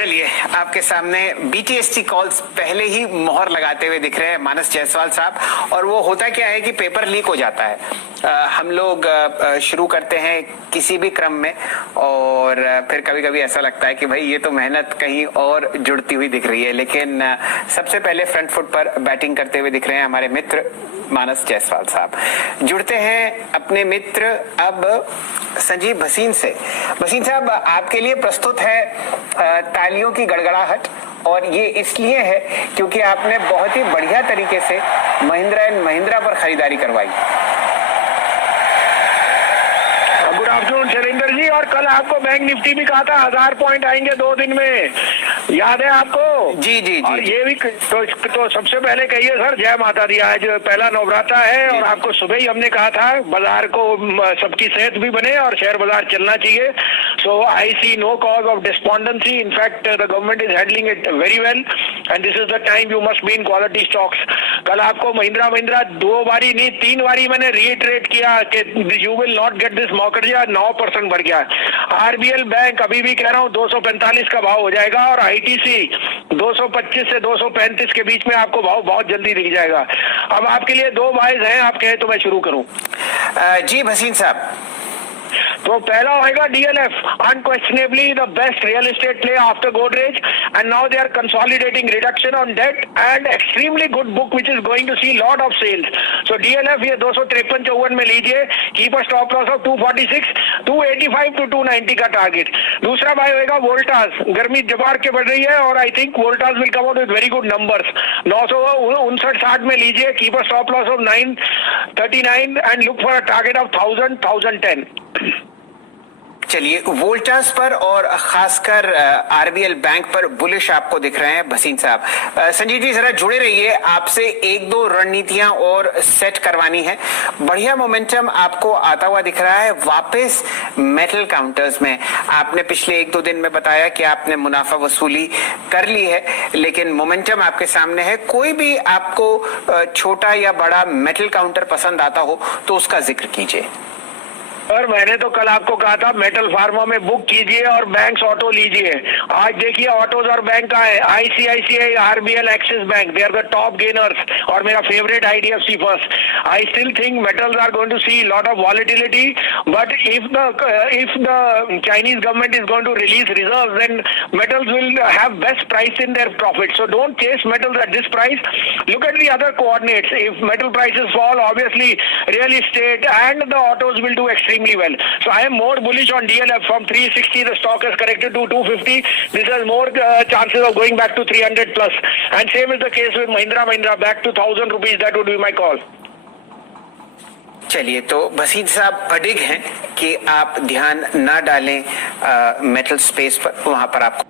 चलिए, आपके सामने बीटीएसटी कॉल्स पहले ही मोहर लगाते हुए दिख रहे हैं मानस जायसवाल साहब। और वो होता क्या है कि पेपर लीक हो जाता है। हम लोग शुरू करते हैं किसी भी क्रम में और फिर कभी कभी ऐसा लगता है कि भाई ये तो मेहनत कहीं और जुड़ती हुई दिख रही है, लेकिन सबसे पहले फ्रंट फुट पर बैटिंग करते हुए दिख रहे हैं हमारे मित्र मानस जायसवाल साहब। जुड़ते हैं अपने मित्र अब संजीव भसीन से। भसीन साहब, आपके लिए प्रस्तुत है तालियों की गड़गड़ाहट, और ये इसलिए है क्योंकि आपने बहुत ही बढ़िया तरीके से महिंद्रा एंड महिंद्रा पर खरीदारी करवाई। Good afternoon Shailendra ji. और कल आपको बैंक निफ्टी भी कहा था 1000 पॉइंट आएंगे 2 दिन में, याद है आपको? जी जी जी। और ये भी तो सबसे पहले कहिए सर, जय माता दी। आज पहला नवरात्रा है और आपको सुबह ही हमने कहा था बाजार को सबकी सेहत भी बने और शेयर बाजार चलना चाहिए। So I see no cause of despondency. In fact the government is handling it very well and this is the time you must be in quality stocks. कल आपको महिंद्रा 2 बारी नहीं 3 बारी मैंने रीइटरेट किया कि you will not get this market. 9% बढ़ गया। आरबीएल बैंक अभी भी कह रहा हूँ 245 का भाव हो जाएगा और आईटीसी 225 से 235 के बीच में आपको भाव बहुत जल्दी दिख जाएगा। अब आपके लिए 2 बाइज हैं, आप कहें तो मैं शुरू करूं? जी भसीन साहब। तो पहला होगा DLF, unquestionably the best real estate play after Godrej and now they are consolidating reduction on debt and extremely good book which is going to see lot of sales. So DLF ये 253-54 में लीजिए, keep a stop loss of 246, 285 to 290 का target. दूसरा bye होगा वोल्टास। गर्मी जबार के बढ़ रही है और I think Voltas will come out with very good numbers. 959-60 में लीजिए, keep a stop loss of 939 and look for a target of 1010। चलिए, वोल्टास पर और खासकर आरबीएल बैंक पर बुलिश आपको दिख रहे हैं भसीन साहब। संजीव जी जरा जुड़े रहिए, आपसे 1-2 रणनीतियां और सेट करवानी है। बढ़िया मोमेंटम आपको आता हुआ दिख रहा है वापस मेटल काउंटर्स में। आपने पिछले 1-2 दिन में बताया कि आपने मुनाफा वसूली कर ली है, लेकिन मोमेंटम आपके सामने है। कोई भी आपको छोटा या बड़ा मेटल काउंटर पसंद आता हो तो उसका जिक्र कीजिए। सर मैंने तो कल आपको कहा था मेटल फार्मा में बुक कीजिए और बैंक्स ऑटो लीजिए। आज देखिए ऑटोज और बैंक का है, ICICI, RBL, Axis bank, they are the top gainers. और मेरा favourite IDFC First. I still think metals are going to see lot of volatility, but if the Chinese government is going to release reserves then metals will have best price in their profit. So don't chase metals at this price. Look at the other coordinates. If metal prices fall, obviously real estate and the autos will do extremely well. So I am more bullish on DLF. From 360 the stock has corrected to 250. This has more chances of going back to 300 plus. And same is the case with Mahindra back to 1000 rupees. That would be my call. चलिए, तो भसीन साहब अडिग हैं कि आप ध्यान ना डालें मेटल स्पेस पर, वहां पर आपको